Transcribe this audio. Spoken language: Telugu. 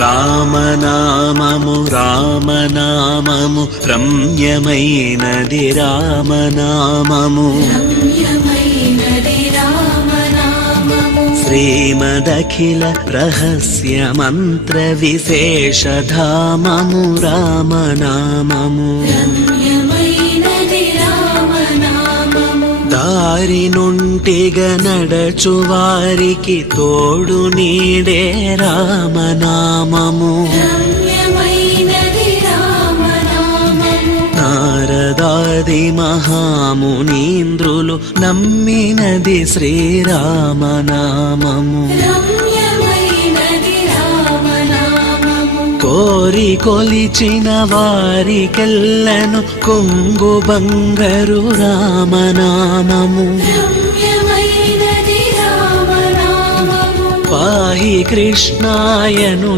రామనామము రామనామము రమ్యమైనది రామనామము. శ్రీమదఖిల రహస్య మంత్ర విశేషధామము రామనామము. దారి నుంటిగ నడచు వారికి తోడు నీడే రామనామము రామనామము. నారదాది మహామునీంద్రులు నమ్మినది శ్రీరామనామము. కోరి కొలిచిన వారికెల్లను కొంగు బంగరు రామనామము. పాహి కృష్ణాయను